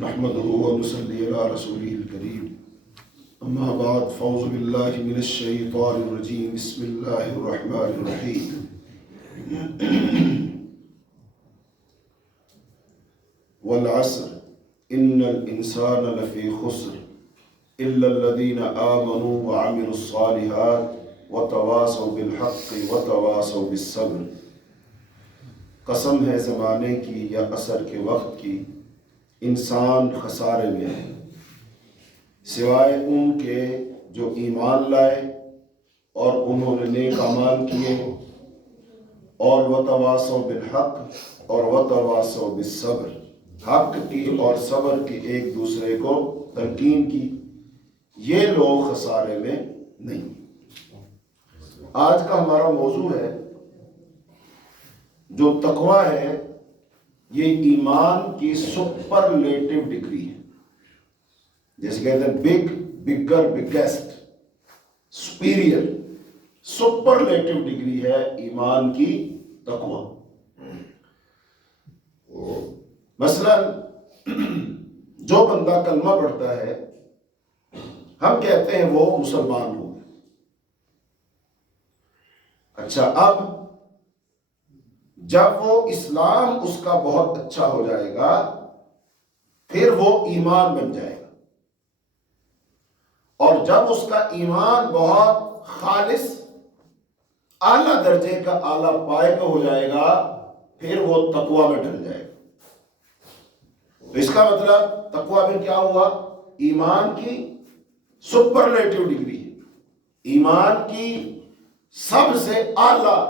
نحمده ونصلي على رسوله الكريم اما بعد فاعوذ بالله من الشيطان الرجيم بسم الله الرحمن الرحيم والعصر ان الانسان لفی خسر الا الذين آمنوا وعملوا الصالحات وتواصوا بالحق وتواصوا بالصبر۔ قسم ہے زمانے کی یا عصر کے وقت کی، انسان خسارے میں ہے سوائے ان کے جو ایمان لائے اور انہوں نے نیک اعمال کیے، اور وتواصوا بالحق اور وتواصوا بالصبر، حق کی اور صبر کی ایک دوسرے کو تلقین کی، یہ لوگ خسارے میں نہیں۔ آج کا ہمارا موضوع ہے جو تقوی ہے، یہ ایمان کی سپرلیٹو ڈگری ہے، جیسے کہتے ہیں بگ، بگر، بگیسٹ، سپیریئر، سپرلیٹو ڈگری ہے ایمان کی تقوی۔ مثلا جو بندہ کلمہ پڑھتا ہے، ہم کہتے ہیں وہ مسلمان ہو گیا۔ اچھا، اب جب وہ اسلام اس کا بہت اچھا ہو جائے گا، پھر وہ ایمان بن جائے گا، اور جب اس کا ایمان بہت خالص اعلیٰ درجے کا اعلیٰ پائے کا ہو جائے گا، پھر وہ تقوی میں ڈھل جائے گا۔ تو اس کا مطلب تقوی میں کیا ہوا؟ ایمان کی سپرلیٹو ڈگری ہے، ایمان کی سب سے اعلیٰ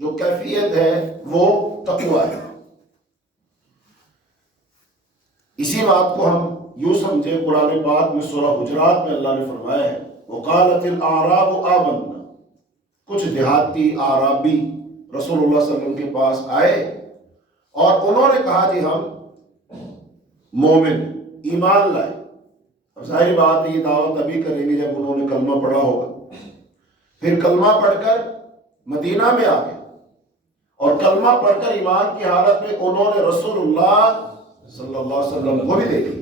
جو کیفیت ہے وہ تقوی ہے۔ اسی بات کو ہم یوں سمجھے، قرآن پاک میں سورہ حجرات میں اللہ نے فرمایا ہے وقالت الاعراب آمنا، کچھ دیہاتی اعرابی رسول اللہ صلی اللہ علیہ وسلم کے پاس آئے اور انہوں نے کہا جی ہم مومن، ایمان لائے۔ اب ظاہر بات ہے یہ دعوت ابھی کریں گے جب انہوں نے کلمہ پڑھا ہوگا۔ پھر کلمہ پڑھ کر مدینہ میں آ گئے، اور کلمہ پڑھ کر ایمان کی حالت میں انہوں نے رسول اللہ صلی اللہ علیہ وسلم کو بھی دیکھی۔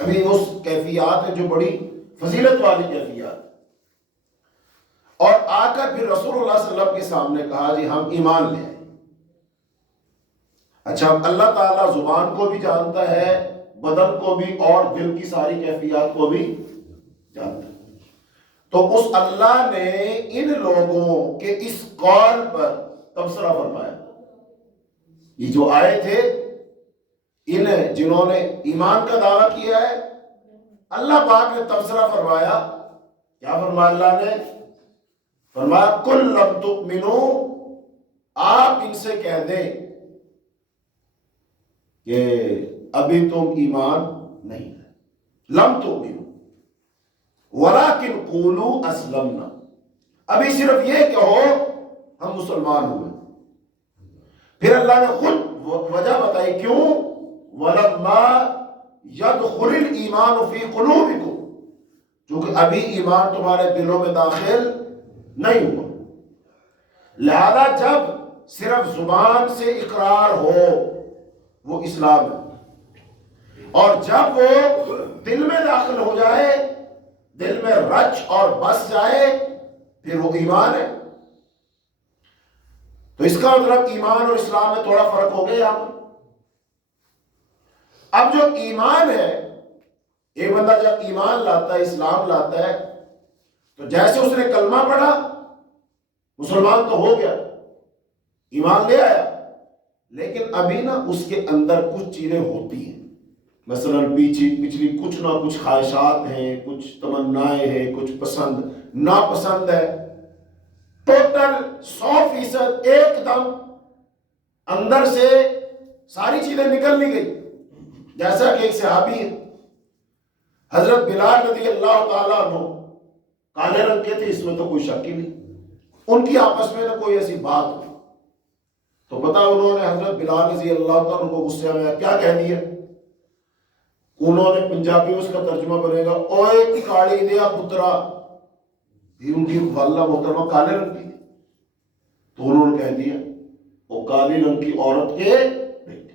ابھی اس کیفیات ہے جو بڑی فضیلت والی کیفیات، اور آ کر پھر رسول اللہ صلی اللہ علیہ وسلم کے سامنے کہا جی ہم ایمان لے آئے۔ اچھا، اللہ تعالیٰ زبان کو بھی جانتا ہے، بدن کو بھی، اور دل کی ساری کیفیات کو بھی جانتا ہے۔ تو اس اللہ نے ان لوگوں کے اس قول پر تبصرہ فرمایا۔ یہ جو آئے تھے، جنہوں نے ایمان کا دعویٰ کیا ہے، اللہ پاک نے تبصرہ فرمایا۔ کیا فرمایا اللہ نے؟ فرمایا کل لم تؤمنوا، آپ ان سے کہہ دیں کہ ابھی تم ایمان نہیں ہے، لم تؤمنوا ولکن قولوا اسلمنا، ابھی صرف یہ کہو ہم مسلمان ہوئے۔ پھر اللہ نے خود وجہ بتائی کیوں، وَلَمَّا يَدْخُلِ الْإِيمَانُ فِي قُلُوبِكُمْ، چونکہ ابھی ایمان تمہارے دلوں میں داخل نہیں ہوا۔ لہذا جب صرف زبان سے اقرار ہو وہ اسلام ہے، اور جب وہ دل میں داخل ہو جائے، دل میں رچ اور بس جائے، پھر وہ ایمان ہے۔ تو اس کا مطلب ایمان اور اسلام میں تھوڑا فرق ہو گیا۔ اب جو ایمان ہے، ایک بندہ جب ایمان لاتا ہے، اسلام لاتا ہے، تو جیسے اس نے کلمہ پڑھا مسلمان تو ہو گیا، ایمان لے آیا، لیکن ابھی نا اس کے اندر کچھ چیزیں ہوتی ہیں، مثلا پچھلی کچھ نہ کچھ خواہشات ہیں، کچھ تمنائیں ہیں، کچھ پسند ناپسند ہے، ٹوٹل 100% ایک دم اندر سے ساری چیزیں نکل نہیں گئی۔ جیسا کہ ایک صحابی ہے حضرت بلال رضی اللہ تعالیٰ عنہ، کالے رنگ کے تھے، اس میں تو کوئی شک ہی نہیں، ان کی آپس میں نہ کوئی ایسی بات ہوئی تو پتا انہوں نے حضرت بلال رضی اللہ تعالیٰ عنہ کو غصے میں کیا کہہ دیا؟ انہوں نے پنجابی میں اس کا ترجمہ بنے گا اوے کالی دیا پترا، ان کی والدہ محترمہ کالے رنگ کی تھی، تو انہوں نے کہہ دیا وہ کالی رنگ کی عورت کے بیٹے۔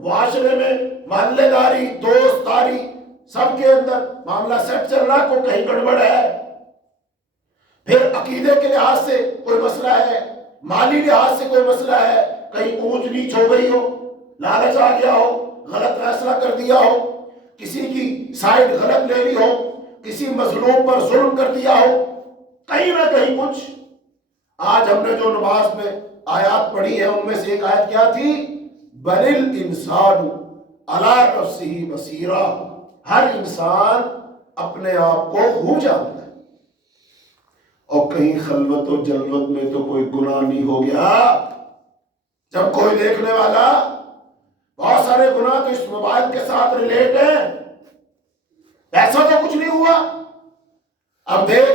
معاشرے میں محلے داری، دوست داری، سب کے اندر معاملہ سیٹ چل رہا، کوئی کہیں گڑبڑ ہے۔ پھر عقیدے کے لحاظ سے کوئی مسئلہ ہے، مالی لحاظ سے کوئی مسئلہ ہے، کہیں اونچ نیچ ہو گئی ہو، لالچ آ گیا ہو، غلط فیصلہ کر دیا ہو، کسی کی سائڈ غلط لے لی ہو، کسی مظلوم پر ظلم کر دیا ہو، کہیں نہ کہیں کچھ۔ آج ہم نے جو نماز میں آیات پڑھی ہے ان میں سے ایک آیت کیا تھی؟ بل الانسان علی نفسہ بصیرہ، ہر انسان اپنے آپ کو خوب جانتا ہے، اور کہیں خلوت و جلوت میں تو کوئی گناہ نہیں ہو گیا؟ جب کوئی دیکھنے والا، بہت سارے گناہ تو اس موبائل کے ساتھ ریلیٹ ہیں، ایسا تو کچھ نہیں ہوا، اب دیکھ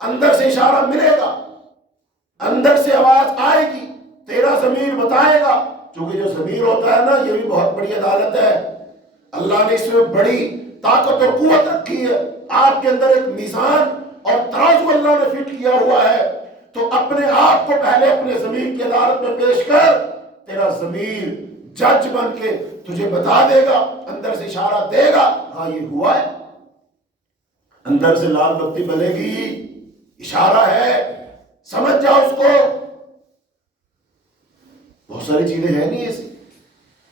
اندر سے اشارہ ملے گا، اندر سے آواز آئے گی، تیرا ضمیر بتائے گا، چونکہ جو ضمیر ہوتا ہے نا یہ بھی بہت بڑی عدالت ہے، اللہ نے اس میں بڑی طاقت اور قوت رکھی ہے، آپ کے اندر ایک میزان اور ترازو اللہ نے فٹ کیا ہوا ہے، تو اپنے آپ کو پہلے اپنے ضمیر کی عدالت میں پیش کر، تیرا ضمیر جج بن کے تجھے بتا دے گا، اندر سے اشارہ دے گا، ہاں یہ ہوا ہے، اندر سے لال بتی بلے گی، اشارہ ہے، سمجھ جاؤ اس کو۔ بہت ساری چیزیں ہیں نہیں ایسی،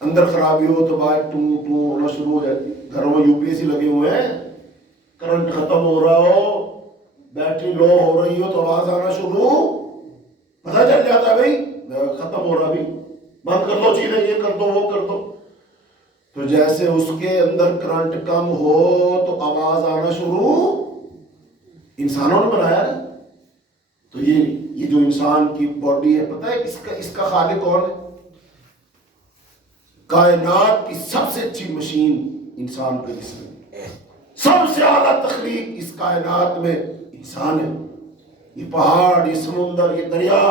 اندر خرابی ہو تو بات ٹوں ٹوں ہونا شروع ہو جاتی، گھروں میں یو پی ایس سی لگے ہوئے ہیں، کرنٹ ختم ہو رہا ہو، بیٹری لو ہو رہی ہو تو آواز آنا شروع، پتہ چل جاتا ہے بھائی ختم ہو رہا، بھی بند کر دو چیزیں، یہ کر دو وہ کر دو، تو جیسے اس کے اندر کرنٹ کم ہو تو آواز آنا شروع، انسانوں نے بنایا نا، تو یہ جو انسان کی باڈی ہے، پتہ ہے اس کا خالق کون ہے؟ کائنات کی سب سے اچھی مشین انسان کا جسم ہے، سب سے اعلیٰ تخلیق اس کائنات میں انسان ہے، یہ پہاڑ، یہ سمندر، یہ دریا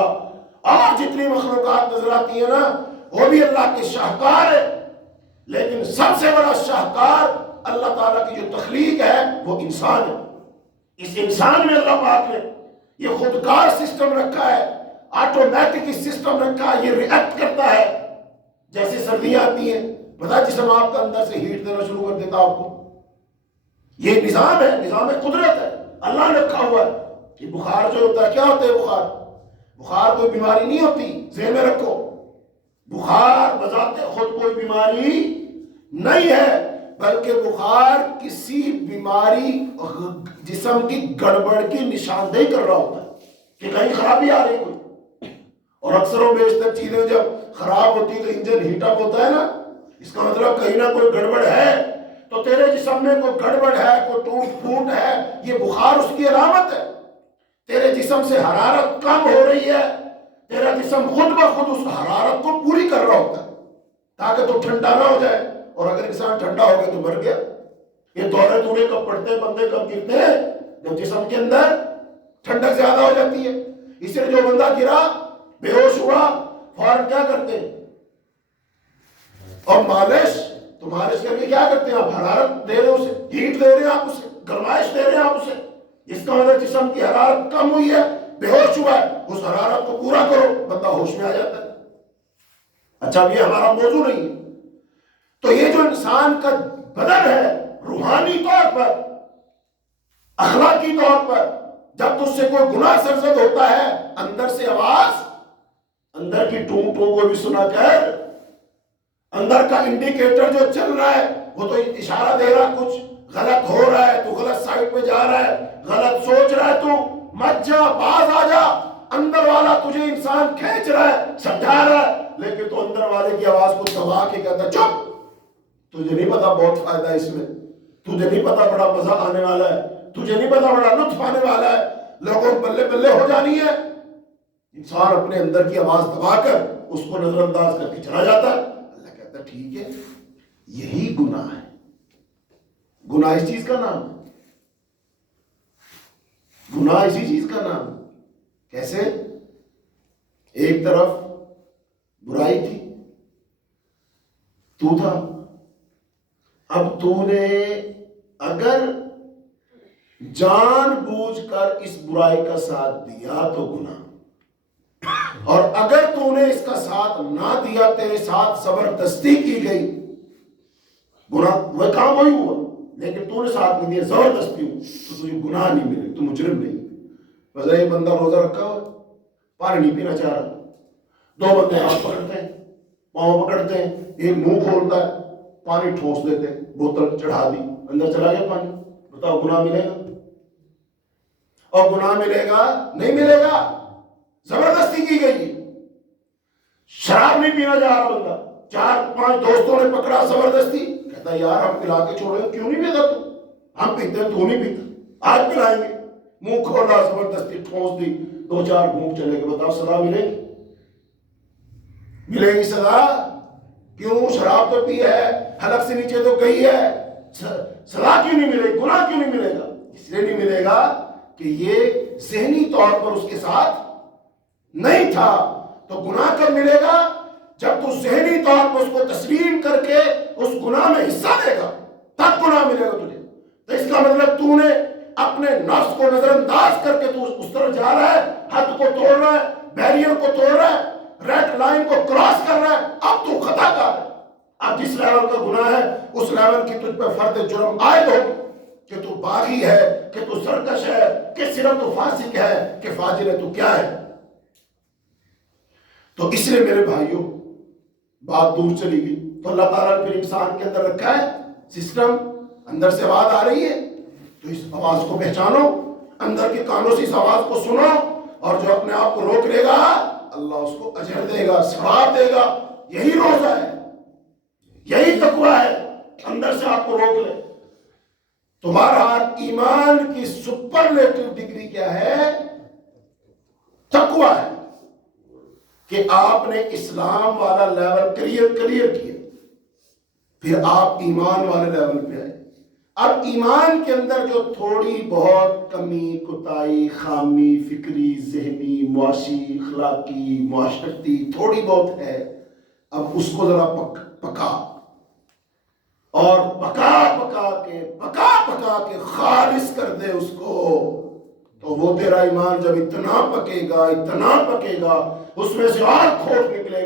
اور جتنی مخلوقات نظر آتی ہیں نا وہ بھی اللہ کے شاہکار ہے، لیکن سب سے بڑا شاہکار اللہ تعالیٰ کی جو تخلیق ہے وہ انسان ہے۔ اس انسان میں اللہ پاک نے یہ خودکار سسٹم رکھا ہے، آٹومیٹک سسٹم رکھا ہے، یہ ریئیکٹ کرتا ہے، جیسے سردیاں آتی ہیں پتہ جسم آپ کا اندر سے ہیٹ دینا شروع کر دیتا آپ کو، یہ نظام ہے، نظام قدرت ہے، اللہ نے رکھا ہوا ہے۔ یہ بخار جو ہوتا ہے، کیا ہوتا ہے بخار؟ بخار کوئی بیماری نہیں ہوتی، ذہن میں رکھو، بخار بذات خود کوئی بیماری نہیں ہے، بلکہ بخار کسی بیماری جسم کی گڑبڑ کی نشاندہی کر رہا ہوتا ہے کہ کہیں خرابی آ رہی کوئی، اور اکثر و بیشتر چیزیں جب خراب ہوتی تو انجن ہیٹ اپ ہوتا ہے نا، اس کا مطلب کہیں نہ کوئی گڑبڑ ہے، تو تیرے جسم میں کوئی گڑبڑ ہے، کوئی ٹوٹ پھوٹ ہے، یہ بخار اس کی علامت ہے۔ تیرے جسم سے حرارت کم ہو رہی ہے، تیرا جسم خود بخود اس حرارت کو پوری کر رہا ہوتا ہے تاکہ تو ٹھنڈا نہ ہو جائے، اور اگر انسان ٹھنڈا ہو گیا تو مر گیا۔ یہ دورے دورے کب پڑتے ہیں، بندے کب گرتے ہیں؟ جب جسم کے اندر ٹھنڈک زیادہ ہو جاتی ہے۔ اس لیے جو بندہ گرا، بے ہوش ہوا، فوراً کیا کرتے ہیں؟ اور مالش، تو مالش کر کے کیا کرتے ہیں؟ آپ حرارت دے رہے ہیں اسے، ہیٹ دے رہے ہیں آپ اسے، گرمائش دے رہے ہیں آپ اسے، اس کا مطلب جسم کی حرارت کم ہوئی ہے، بے ہوش ہوا ہے، اس حرارت کو پورا کرو، بندہ ہوش میں آ جاتا ہے۔ اچھا اب یہ ہمارا موضوع نہیں ہے، تو یہ جو انسان کا بدن ہے، روحانی طور پر، اخلاقی طور پر، جب تجھ سے کوئی گناہ سرزد ہوتا ہے، اندر سے آواز، اندر کی ٹوں ٹوں کو بھی سنا کر، اندر کا انڈیکیٹر جو چل رہا ہے وہ تو اشارہ دے رہا، کچھ غلط ہو رہا ہے، تو غلط سائٹ پہ جا رہا ہے، غلط سوچ رہا ہے، تو مت جا، باز آ جا، اندر والا تجھے انسان کھینچ رہا ہے، سمجھا رہا ہے، لیکن تو اندر والے کی آواز کو دبا کے کہتا ہے چپ، تجھے نہیں پتا بہت فائدہ ہے اس میں، تجھے نہیں پتا بڑا مزہ آنے والا ہے، تجھے نہیں پتا بڑا لطف آنے والا ہے، لوگوں بلے بلے ہو جانی ہے۔ انسان اپنے اندر کی آواز دبا کر اس کو نظر انداز کر کے چلا جاتا ہے۔ اللہ کہتا ہے ٹھیک ہے، یہی گناہ ہے، گناہ اس چیز کا نام ہے، گناہ اسی چیز کا نام ہے۔ کیسے؟ ایک طرف برائی تھی، تو تھا، اب تو نے اگر جان بوجھ کر اس برائی کا ساتھ دیا تو گناہ، اور اگر تو نے اس کا ساتھ نہ دیا، تیرے ساتھ زبردستی کی گئی، گناہ وہ کام وہی ہوا لیکن تو نے ساتھ نہیں دیا، زبردستی ہو، تو تجھے گناہ نہیں ملے، تو مجرم نہیں۔ ویسے ایک بندہ روزہ رکھا ہوا، پانی نہیں پینا چاہ رہا، دو بندے ہاتھ پکڑتے ہیں، پاؤں پکڑتے ہیں، ایک منہ کھولتا ہے، پانی ٹھوس دیتے ہیں، بوتل چڑھا دی، اندر چلا گیا پانی، بتاؤ گناہ ملے گا؟ اور گناہ ملے گا؟ نہیں ملے گا، زبردستی کی گئی۔ شراب نہیں پینا چاہ رہا بندہ، 4-5 دوستوں نے پکڑا زبردستی، کہتا یار ہم پلا کے چھوڑے، کیوں نہیں پیتا تو؟ ہم پیتے ہیں، تو نہیں پیتا، آج پلائیں گے۔ منہ کھولا، زبردستی ٹھوس دی، 2-4 گھونٹ چلے گئے، بتاؤ سزا ملے گی؟ ملے گی سزا؟ کیوں؟ شراب تو پی ہے، حلق سے نیچے تو گئی ہے، سزا کیوں نہیں ملے گی؟ گناہ کیوں نہیں ملے گا؟ اس لیے نہیں ملے گا کہ یہ ذہنی طور پر اس کے ساتھ نہیں تھا۔ تو گناہ کب ملے گا؟ جب تو ذہنی طور پر اس کو تسلیم کر کے اس گناہ میں حصہ لے گا، تب گناہ ملے گا تجھے۔ تو اس کا مطلب تو نے اپنے نفس کو نظر انداز کر کے تو اس طرف جا رہا ہے، حد کو توڑ رہا ہے، بیریئر کو توڑ رہا ہے، ریڈ لائن کو کراس کر رہا ہے، اب تو خطا کار ہے۔ اب جس لیول کا گناہ ہے اس لیول کی تجھ پہ فرد جرم عائد ہو کہ تو باغی ہے، کہ تو سرکش ہے، کہ صرف تو فاسق ہے، کہ فاجر ہے، تو کیا ہے؟ تو اس لیے میرے بھائیوں بات دور چلی گئی۔ تو اللہ تعالیٰ نے پھر انسان کے اندر رکھا ہے سسٹم، اندر سے آواز آ رہی ہے تو اس آواز کو پہچانو، اندر کے کانوں سے اس آواز کو سنو، اور جو اپنے آپ کو روک لے گا اللہ اس کو اجر دے گا، ثواب دے گا۔ یہی روزہ ہے، یہی تقویٰ ہے، اندر سے آپ کو روک لے۔ تمہارا ایمان کی سپرلیٹو ڈگری کیا ہے؟ تقویٰ ہے، کہ آپ نے اسلام والا لیول کلیئر کیا، پھر آپ ایمان والے لیول پہ آئے۔ اب ایمان کے اندر جو تھوڑی بہت کمی، کوتاہی، خامی، فکری، ذہنی، معاشی، اخلاقی، معاشرتی تھوڑی بہت ہے، اب اس کو ذرا پکا اور پکا کے خالص کر دے اس کو، تو وہ تیرا ایمان جب اتنا پکے گا اس میں سے اور کھوٹ نکلے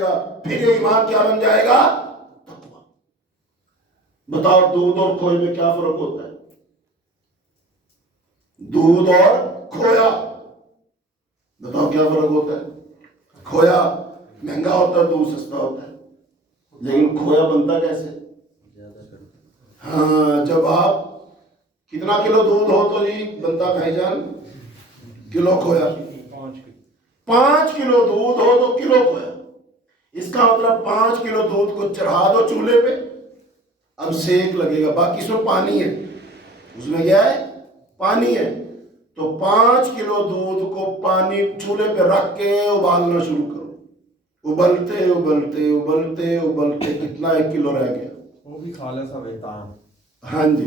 گا، پھر یہ ایمان کیا بن جائے گا؟ تقویٰ۔ بتاؤ دودھ اور کھوئے میں کیا فرق ہوتا ہے؟ دودھ اور کھویا، بتاؤ کیا فرق ہوتا ہے؟ کھویا مہنگا ہوتا ہے، دودھ سستا ہوتا ہے، لیکن کھویا بنتا کیسے؟ ہاں، جب آپ کتنا کلو دودھ ہو تو جی بنتا بھائی جان کلو کھویا؟ 5 کلو دودھ ہو تو کلو کھویا۔ اس کا مطلب 5 کلو دودھ کو چڑھا دو چولہے پہ، اب سیک لگے گا، باقی سب پانی ہے، اس میں کیا ہے؟ پانی ہے۔ تو 5 کلو دودھ کو پانی چولہے پہ رکھ کے ابالنا شروع کرو، ابلتے کتنا 1 کلو رہ گیا؟ وہ بھی خالص اویتان۔ ہاں جی،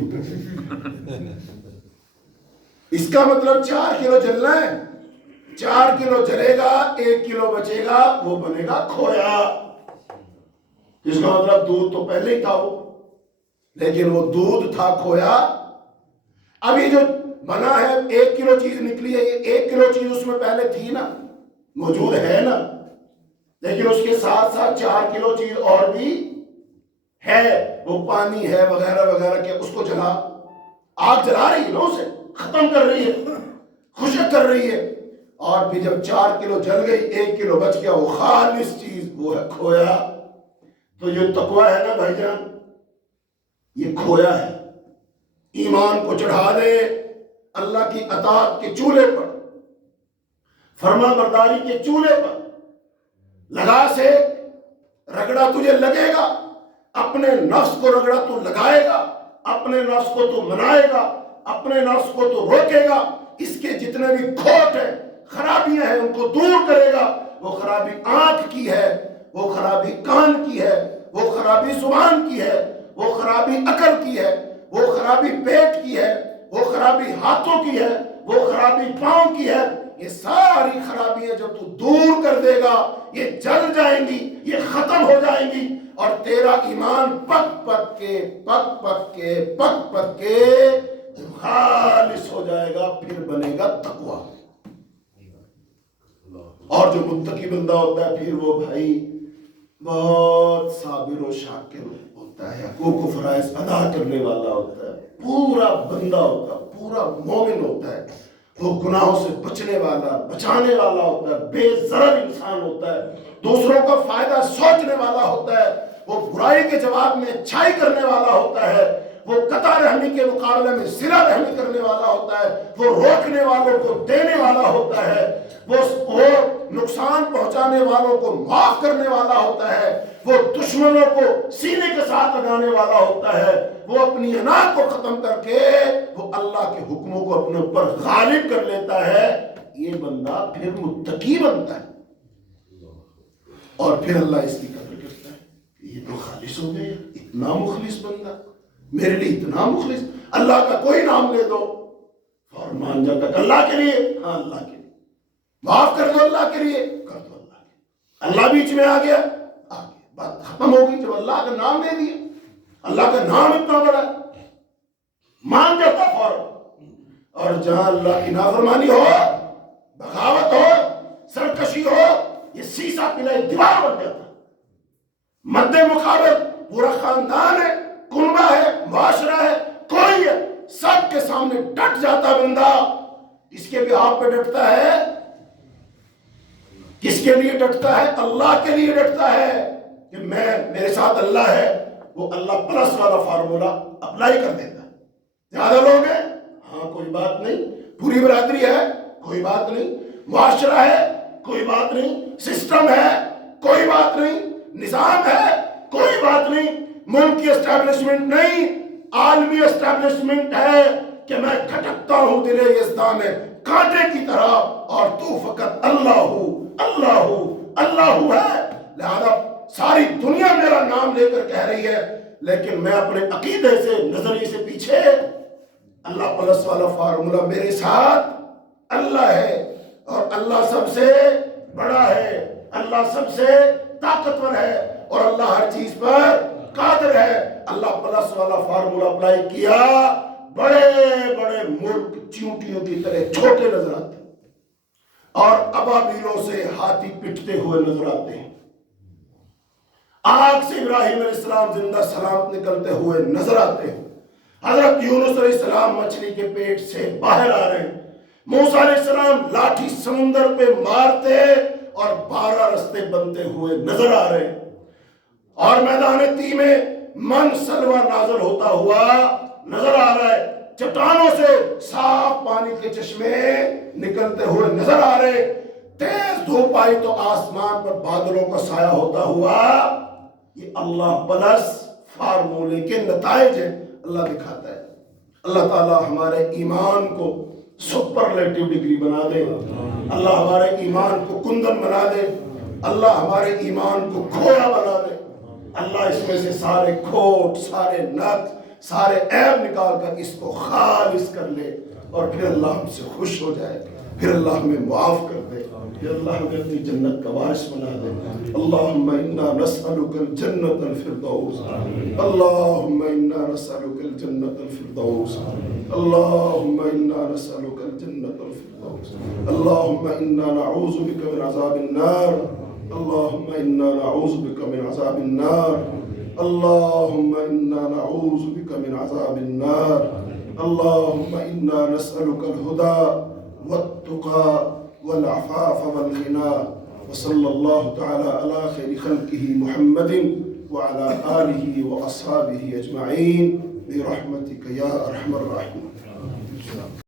اس کا مطلب 4 کلو جلنا ہے، 4 کلو جلے گا، 1 کلو بچے گا، وہ بنے گا کھویا۔ اس کا مطلب دودھ تو پہلے ہی تھا وہ، لیکن وہ دودھ تھا کھویا۔ ابھی جو بنا ہے 1 کلو چیز نکلی ہے، یہ 1 کلو چیز اس میں پہلے تھی نا، موجود ہے نا، لیکن اس کے ساتھ 4 کلو چیز اور بھی ہے، وہ پانی ہے وغیرہ وغیرہ، کہ اس کو آگ جلا رہی ہے نا، اسے ختم کر رہی ہے، خشک کر رہی ہے، اور پھر جب 4 کلو جل گئی 1 کلو بچ گیا، وہ خالص چیز وہ ہے کھویا۔ تو یہ تقویٰ ہے نا بھائی جان، یہ کھویا ہے۔ ایمان کو چڑھا دے اللہ کی اطاعت کے چولہے پر، فرما برداری کے چولہے پر، لگا سے رگڑا تجھے لگے گا، اپنے نفس کو رگڑا تو لگائے گا، اپنے نفس کو تو منائے گا، اپنے نفس کو تو روکے گا، اس کے جتنے بھی کھوٹ ہیں، خرابیاں ہیں، ان کو دور کرے گا۔ وہ خرابی آنکھ کی ہے، وہ خرابی کان کی ہے، وہ خرابی زبان کی ہے، وہ خرابی عقل کی ہے، وہ خرابی پیٹ کی ہے، وہ خرابی ہاتھوں کی ہے، وہ خرابی پاؤں کی ہے۔ یہ ساری خرابیاں جب تو دور کر دے گا، یہ جل جائیں گی، یہ ختم ہو جائیں گی، اور تیرا ایمان پک پک کے خالص ہو جائے گا، پھر بنے گا تقویٰ۔ اور جو متقی بندہ ہوتا ہے پھر وہ بھائی بہت صابر و شاکر ہوتا ہے، حقوق و فرائض ادا کرنے والا ہوتا ہے، پورا بندہ ہوتا ہے، پورا مومن ہوتا ہے، وہ گناہوں سے بچنے والا بچانے والا ہوتا ہے، بے ضرر انسان ہوتا ہے، دوسروں کا فائدہ سوچنے والا ہوتا ہے، وہ برائی کے جواب میں اچھائی کرنے والا ہوتا ہے، وہ قطع رحمی کے مقابلے میں صلہ رحمی کرنے والا ہوتا ہے، وہ روکنے والوں کو دینے والا ہوتا ہے، وہ نقصان پہنچانے والوں کو معاف کرنے والا ہوتا ہے، وہ دشمنوں کو سینے کے ساتھ لگانے والا ہوتا ہے، وہ اپنی اناج کو ختم کر کے وہ اللہ کے حکموں کو اپنے اوپر غالب کر لیتا ہے۔ یہ بندہ پھر متقی بنتا ہے اور پھر اللہ اس کی قدر کرتا ہے، یہ تو خالص ہو گیا، اتنا مخلص بندہ، میرے لیے اتنا مخلص، اللہ کا کوئی نام لے دو اور مان جاتا ہے اللہ کے لیے، ہاں اللہ کے لیے، معاف کر دو اللہ کے لیے، کر دو اللہ کے لیے، اللہ بیچ میں آ گیا بات ختم ہو گئی، جب اللہ کا نام دے دیا، اللہ کا نام اتنا بڑا ہے، مان جاتا فوراً۔ اور جہاں اللہ کی نافرمانی ہو، بغاوت ہو، سرکشی ہو، یہ سیسا پلائی دیوار بن جاتا، مد مقابل پورا خاندان ہے، کنبہ ہے، معاشرہ ہے، کوئی ہے، سب کے سامنے ڈٹ جاتا بندہ۔ اس کے بھی آپ پہ ڈٹتا ہے، کس کے لیے ڈٹتا ہے؟ اللہ کے لیے ڈٹتا ہے کہ میرے ساتھ اللہ ہے، وہ اللہ پلس والا فارمولا اپلائی کر دیتا ہے۔ زیادہ لوگ ہیں، ہاں کوئی بات نہیں، پوری برادری ہے، کوئی بات نہیں، معاشرہ ہے، کوئی بات نہیں، سسٹم ہے، کوئی بات نہیں، نظام ہے، کوئی بات نہیں، ملک کی اسٹیبلشمنٹ نہیں، عالمی اسٹیبلشمنٹ ہے کہ میں کھٹکتا ہوں دل یزداں میں کانٹے کی طرح، اور تو فقط اللہ ہو، اللہ ہو، اللہ ہو ہے، لہذا ساری دنیا میرا نام لے کر کہہ رہی ہے، لیکن میں اپنے عقیدے سے، نظریے سے پیچھے، اللہ پلس والا فارمولا میرے ساتھ اللہ ہے، اور اللہ سب سے بڑا ہے، اللہ سب سے طاقتور ہے، اور اللہ ہر چیز پر قادر ہے۔ اللہ پلس والا فارمولا اپلائی کیا، بڑے بڑے ملک چیونٹیوں کی طرح چھوٹے نظر آتے ہیں، اور ابابیلوں سے ہاتھی پٹتے ہوئے نظر آتے ہیں، آگ سے ابراہیم علیہ السلام زندہ سلامت نکلتے ہوئے نظر آتے ہیں، حضرت یونس علیہ السلام مچھلی کے پیٹ سے باہر آ رہے ہیں، موسیٰ علیہ السلام لاٹھی سمندر پہ مارتے اور 12 رستے بنتے ہوئے نظر آ رہے ہیں، اور میدان تی میں من سلوہ نازل ہوتا ہوا نظر آ رہا ہے، چٹانوں سے صاف پانی کے چشمے نکلتے ہوئے نظر آ رہے، تیز دھوپ آئی تو آسمان پر بادلوں کا سایہ ہوتا ہوا۔ یہ اللہ پلس فارمولے کے نتائج ہیں، اللہ دکھاتا ہے۔ اللہ تعالی ہمارے ایمان کو سپرلیٹو ڈگری بنا دے، اللہ ہمارے ایمان کو کندن بنا دے، اللہ ہمارے ایمان کو کھویا بنا دے، اللہ اس میں سے سارے کھوٹ، سارے نقص، سارے عیب نکال کر اس کو خالص کر لے، اور پھر اللہ ہم سے خوش ہو جائے، پھر اللہ ہمیں معاف کر دے، پھر اللہ ہمیں اپنی جنت کا وارث بنا دے۔ اللہم انا نسألک الجنت الفردوس، اللہم انا نسألک الجنت الفردوس، اللہم انا نسألک الجنت الفردوس، اللہم انا نعوذ بک من عذاب النار، اللہم انا نعوذ بک من عذاب النار، اللہم انا نعوذ بک من عذاب النار، اللہم انا نسألک الہدى والتقى والعفاف والغنى، وصلى الله تعالى على خير خلقه محمد وعلى آله وأصحابه أجمعين برحمتك يا أرحم الراحمين۔